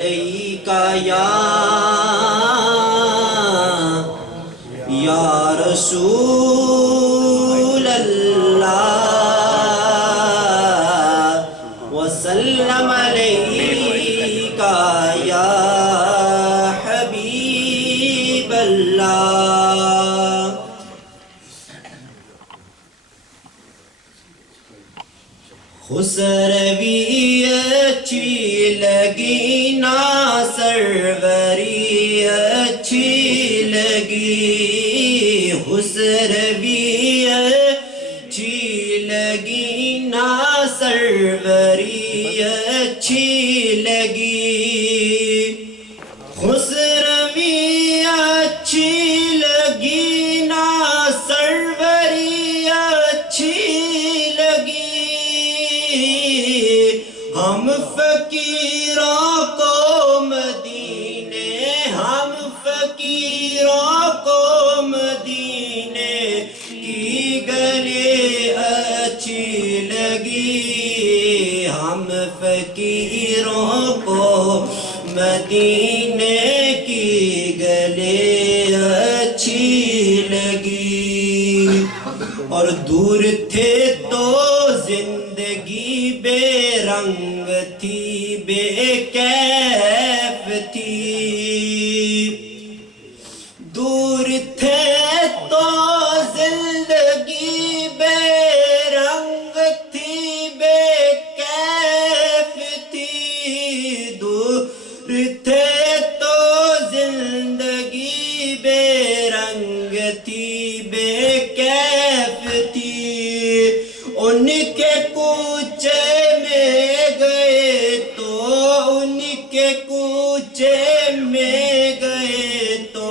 کا یا رسول اللہ وسلم علیکا یا حبیب اللہ۔ خسروی اچھی لگی نا سروری اچھی لگی، خسروی اچھی لگی نا سروری اچھی لگی، خسروی اچھی لگی نا سروری اچھی لگی، ہم فقیروں کو مدینے، ہم فقیروں کو مدینے کی گلی اچھی لگی، ہم فقیروں کو مدینے کی گلی اچھی لگی، اور دور تھے تو زندگی بے رنگ تھی، بے کیف تھی، دور تھے تو زندگی بے رنگ تھی، بے کیف تھی، دور تھے تو زندگی بے رنگ تھی، بے کیف تھی، ان کے کوچے میں گئے تو، ان کے کوچے میں گئے تو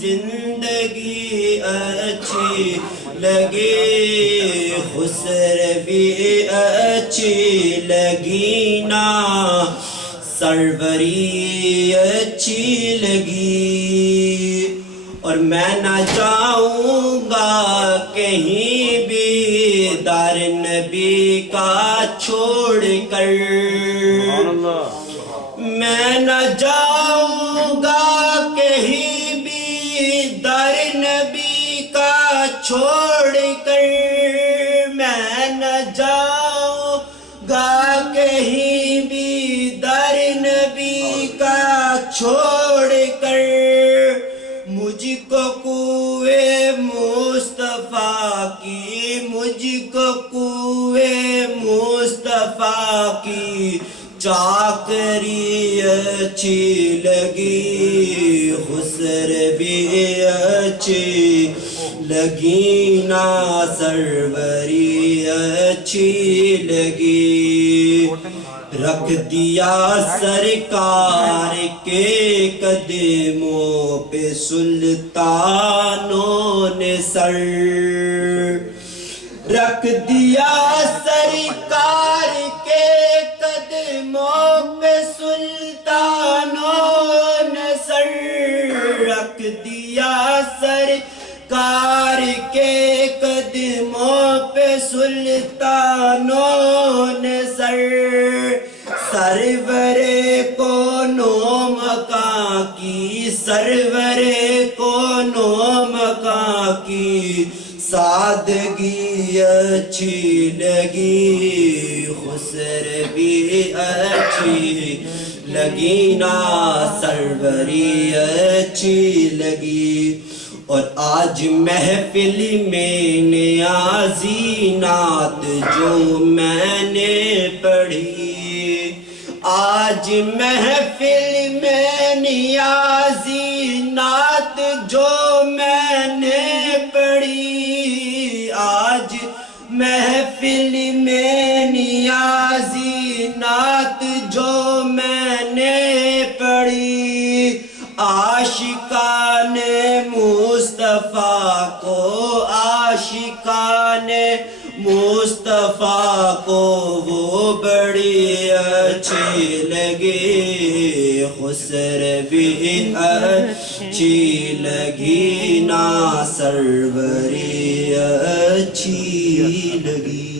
زندگی اچھی لگی، خسروی اچھی لگی نا سروری اچھی لگی، اور میں نہ جاؤں گا کہیں بھی دار نبی کا چھوڑ کر، میں نہ جاؤں گا کہیں بھی دار نبی کا چھوڑ کر، میں نہ جاؤں گا کہیں بھی دار نبی کا چھوڑ کر، مجھ کو کوئے مصطفیٰ کی، مجھ کو کوئے مصطفیٰ کی چاکری اچھی لگی، خسروی اچھی لگی نا سروری اچھی لگی، رکھ دیا سرکار کے قدموں پہ سلطانوں نے سر، رکھ دیا سرکار کے قدموں پہ سلطانوں نے سر، رکھ دیا سرکار کے قدموں پہ سلطانوں نے سر، سرور کونو مکان کی، سرور کونو مکان کی سادگی اچھی لگی، خسروی اچھی لگی نا سروری اچھی لگی، اور آج محفل میں نیازی نعت جو میں نے پڑھی، آج محفل میں نیازی نعت جو میں نے پڑھی، آج محفل میں نیازی نعت جو میں نے پڑھی، عاشقان مصطفیٰ کو، عاشقان مصطفیٰ کو وہ بڑی اچھی لگی، خسروی اچھی لگی نا سروری اچھی لگی۔